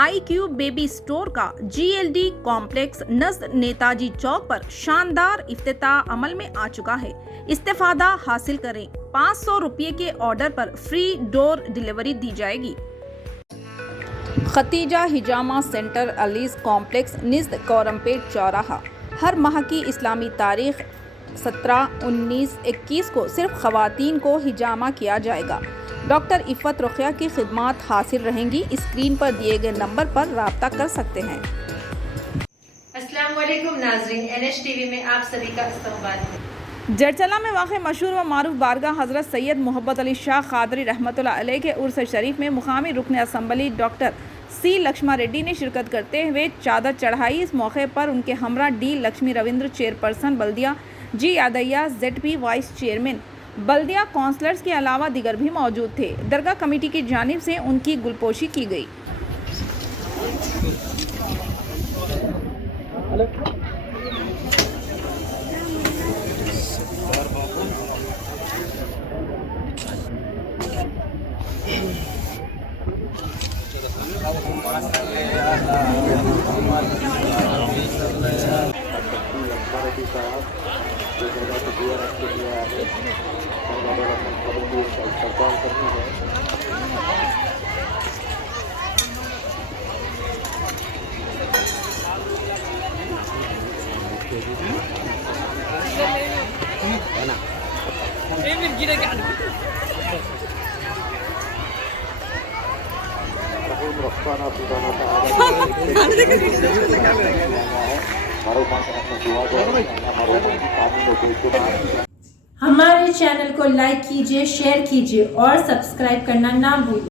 iQube baby store का GLD complex नज़द Netaji चौक पर शानदार इफ्तिताह अमल में आ चुका है। इस्तेफादा हासिल करें। 500 रुपये के ऑर्डर पर फ्री डोर डिलीवरी दी जाएगी। खतीजा हिजामा सेंटर अलीस कॉम्प्लेक्स निज़द कोरमपेट चौराहा। हर माह की इस्लामी तारीख 17, 19, 21 को सिर्फ ख़वातीन को हिजामा किया जाएगा। डॉक्टर इफ़त रुक़िया की खिदमात हासिल रहेंगी। स्क्रीन पर दिए गए नंबर पर राब्ता कर सकते हैं। अस्सलाम वालेकुम नाज़रीन, NH TV में आप सभी का इस्तकबाल है। जरचला में वाक़ मशहूर व मारूफ बारगाह हज़रत सैयद मोहब्बत अली शाह क़ादरी रहमतुल्लाह अलैह के उर्स शरीफ में मुक़ामी रुकन assembly doctor C. Laxma Reddy ने शिरकत करते हुए चादर चढ़ाई। इस मौके पर उनके हमरा D. लक्ष्मी रविंद्र चेयरपर्सन बल्दिया, G. Yadaiah ZP vice chairman बल्दिया, काउंसलर्स के अलावा दीगर भी मौजूद थे। दरगाह कमेटी की जानिब से उनकी गुलपोशी की गई। हमारे चैनल को लाइक कीजिए, शेयर कीजिए और सब्सक्राइब करना ना भूलिए।